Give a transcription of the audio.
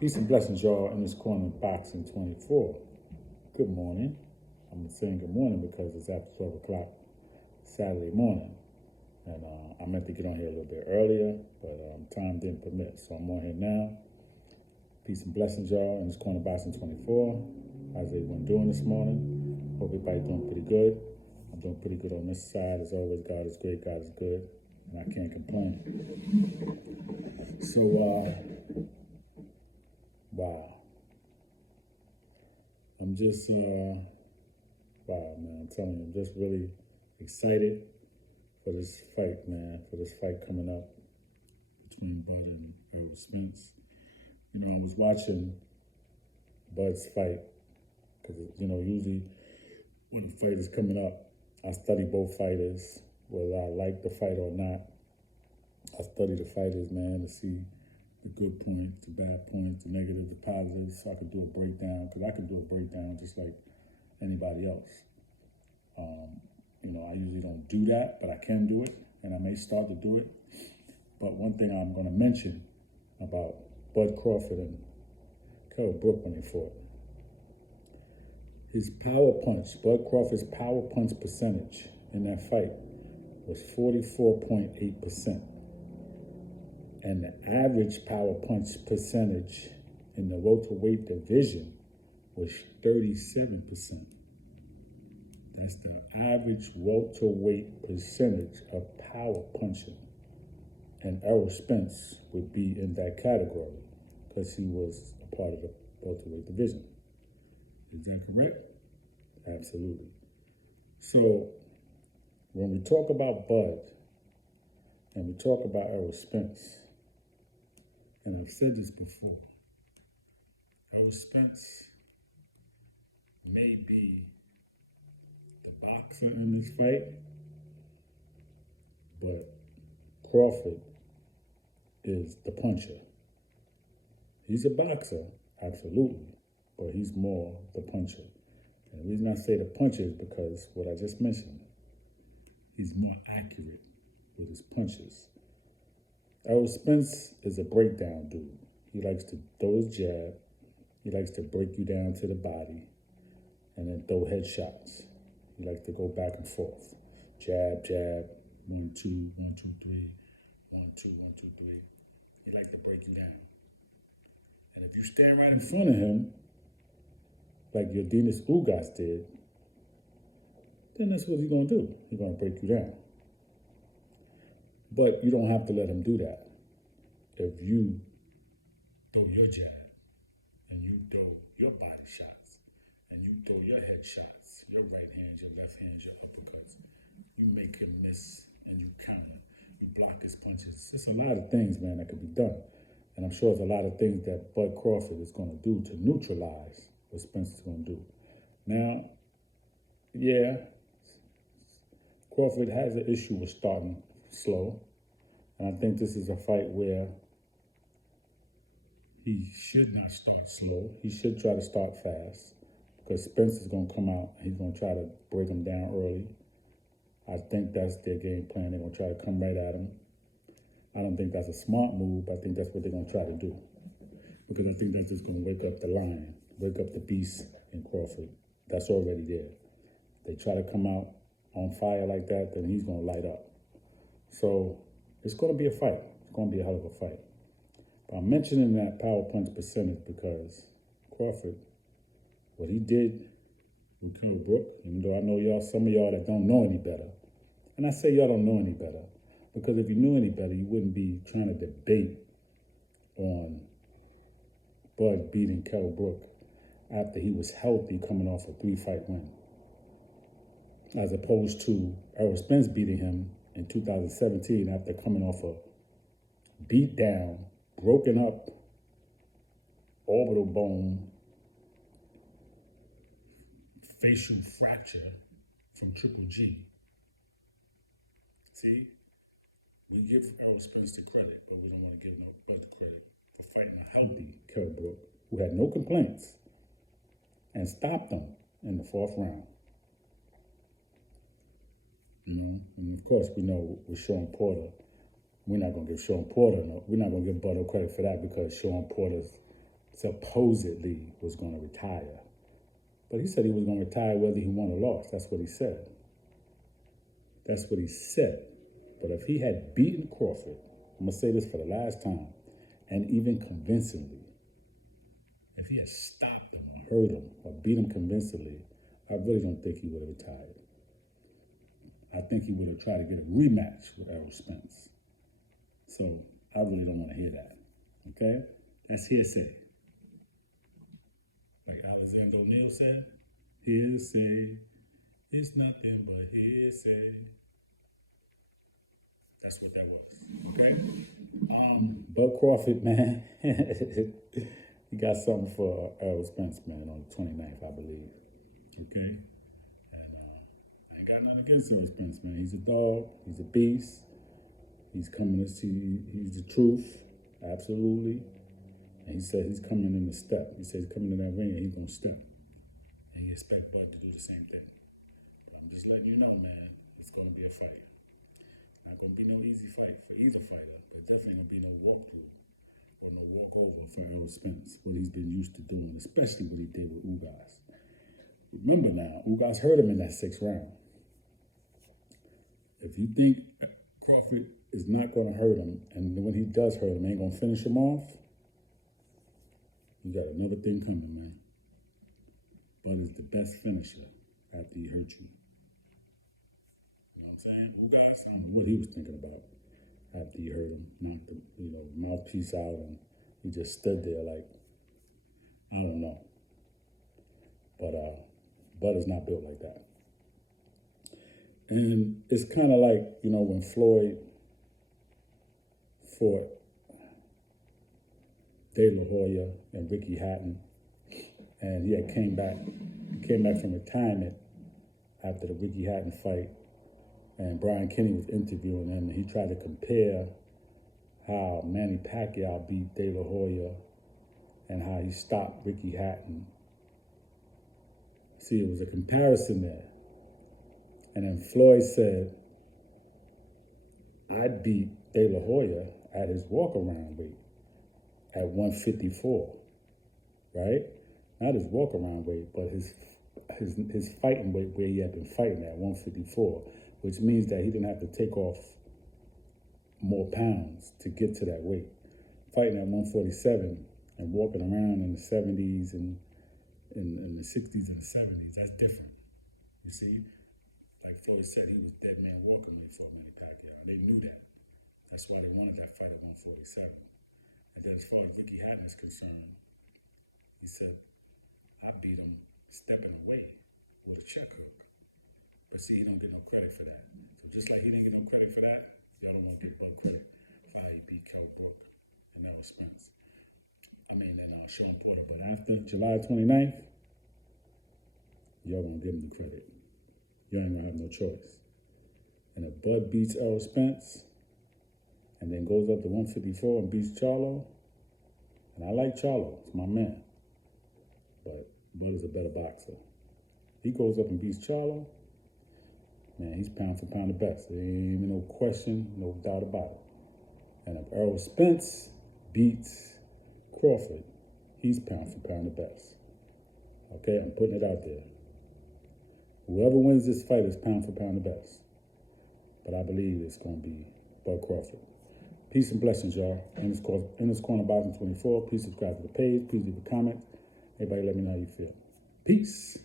Peace and blessings, y'all, in this corner of boxing 24. Good morning. I'm saying good morning because it's after 12 o'clock Saturday morning. And I meant to get on here a little bit earlier, but time didn't permit. So I'm on here now. Peace and blessings, y'all, in this corner of boxing 24. How's everyone doing this morning? Hope everybody doing pretty good. I'm doing pretty good on this side. As always, God is great, God is good, and I can't complain. So, wow. I'm just, wow, man, I'm telling you, I'm just really excited for this fight, man, for this fight coming up between Bud and Errol Spence. You know, I was watching Bud's fight because, you know, usually when the fight is coming up, I study both fighters, whether I like the fight or not. I study the fighters, man, to see the good points, the bad points, the negative, the positives, so I could do a breakdown, because I can do a breakdown just like anybody else. You know, I usually don't do that, but I can do it, and I may start to do it. But one thing I'm going to mention about Bud Crawford and Kell Brook when they fought, his power punch, Bud Crawford's power punch percentage in that fight was 44.8%. And the average power punch percentage in the welterweight division was 37%. That's the average welterweight percentage of power punching. And Errol Spence would be in that category because he was a part of the welterweight division. Is that correct? Absolutely. So when we talk about Bud and we talk about Errol Spence, and I've said this before, Errol Spence may be the boxer in this fight, but Crawford is the puncher. He's a boxer, absolutely, but he's more the puncher. And the reason I say the puncher is because what I just mentioned, he's more accurate with his punches. Errol Spence is a breakdown dude. He likes to throw his jab. He likes to break you down to the body and then throw headshots. He likes to go back and forth. Jab, jab, 1, 2, 1, 2, 3, 1, 2, 1, 2, 3. He likes to break you down. And if you stand right in front of him, like Yordenis Ugas did, then that's what he's going to do. He's going to break you down. But you don't have to let him do that. If you throw your jab, and you throw your body shots, and you throw your head shots, your right hand, your left hand, your uppercuts, you make him miss, and you counter, you block his punches. There's a lot of things, man, that could be done. And I'm sure there's a lot of things that Bud Crawford is going to do to neutralize what Spence is going to do. Now, yeah, Crawford has an issue with starting slow. And I think this is a fight where he should not start slow. He should try to start fast because Spence is going to come out and he's going to try to break him down early. I think that's their game plan. They're going to try to come right at him. I don't think that's a smart move. I think that's what they're going to try to do because I think that's just going to wake up the lion, wake up the beast in Crawford. That's already there. They try to come out on fire like that, then he's going to light up. So it's going to be a fight. It's going to be a hell of a fight. But I'm mentioning that power punch percentage because Crawford, what he did with Kell Brook, even though I know some of y'all that don't know any better, and I say y'all don't know any better because if you knew any better, you wouldn't be trying to debate on Bud beating Kell Brook after he was healthy coming off a 3-fight win, as opposed to Errol Spence beating him in 2017 after coming off a beat down, broken up orbital bone, facial fracture from Triple G. See, we give Errol Spence the credit, but we don't want to give him Bud the credit for fighting a healthy Kell Brook, who had no complaints, and stopped him in the 4th round. And of course, we know with Sean Porter, we're not going to give Sean Porter, we're not going to give Bud no credit for that because Sean Porter's supposedly was going to retire. But he said he was going to retire whether he won or lost. That's what he said. That's what he said. But if he had beaten Crawford, I'm going to say this for the last time, and even convincingly, if he had stopped him or hurt him or beat him convincingly, I really don't think he would have retired. I think he would have tried to get a rematch with Errol Spence. So I really don't want to hear that. Okay? That's hearsay. Like Alexander O'Neal said, hearsay is nothing but hearsay. That's what that was. Okay? Bud Crawford, man, he got something for Errol Spence, man, on the 29th, I believe. Okay? And I ain't got nothing against Errol Spence, man. He's a dog. He's a beast. He's coming to see, he's the truth. Absolutely. And he said he's coming in the step. He said he's coming in that ring and he's going to step. And he expects Bud to do the same thing. I'm just letting you know, man, it's going to be a fight. Not going to be no easy fight for either fighter. But definitely going to be no walkthrough or no walkover for Errol Spence, what he's been used to doing, especially what he did with Ugas. Remember now, Ugas hurt him in that 6th round. If you think Crawford is not going to hurt him, and when he does hurt him, ain't going to finish him off, you got another thing coming, man. Bud is the best finisher after he hurt you. You know what I'm saying? Ugas, I don't know what he was thinking about after he hurt him, knocked the mouthpiece out, and he just stood there like, I don't know. But Bud is not built like that. And it's kind of like, when Floyd fought De La Hoya and Ricky Hatton, and he came back from retirement after the Ricky Hatton fight, and Brian Kenny was interviewing him, and he tried to compare how Manny Pacquiao beat De La Hoya and how he stopped Ricky Hatton. See, it was a comparison there. And then Floyd said, I beat De La Hoya at his walk-around weight at 154, right? Not his walk-around weight, but his fighting weight where he had been fighting at 154, which means that he didn't have to take off more pounds to get to that weight. Fighting at 147 and walking around in the 70s and in the 60s and the 70s, that's different. You see? Like Floyd said, he was dead man walking when he fought Manny Pacquiao. They knew that. That's why they wanted that fight at 147. And then as far as Ricky Hatton is concerned, he said, I beat him stepping away with a check hook. But see, he don't get no credit for that. So just like he didn't get no credit for that, y'all don't want to give Bud credit for how he beat Kell Brook and Errol Spence. Sean Porter. But after July 29th, y'all gonna give him the credit. Y'all ain't gonna have no choice. And if Bud beats Errol Spence and then goes up to 154 and beats Charlo, and I like Charlo, it's my man, but Bud is a better boxer. He goes up and beats Charlo, man, he's pound for pound the best. There ain't even no question, no doubt about it. And if Errol Spence beats Crawford, he's pound for pound the best. Okay, I'm putting it out there. Whoever wins this fight is pound for pound the best. But I believe it's going to be Bud Crawford. Peace and blessings, y'all. In this corner, Boxing 24. Please subscribe to the page. Please leave a comment. Everybody let me know how you feel. Peace.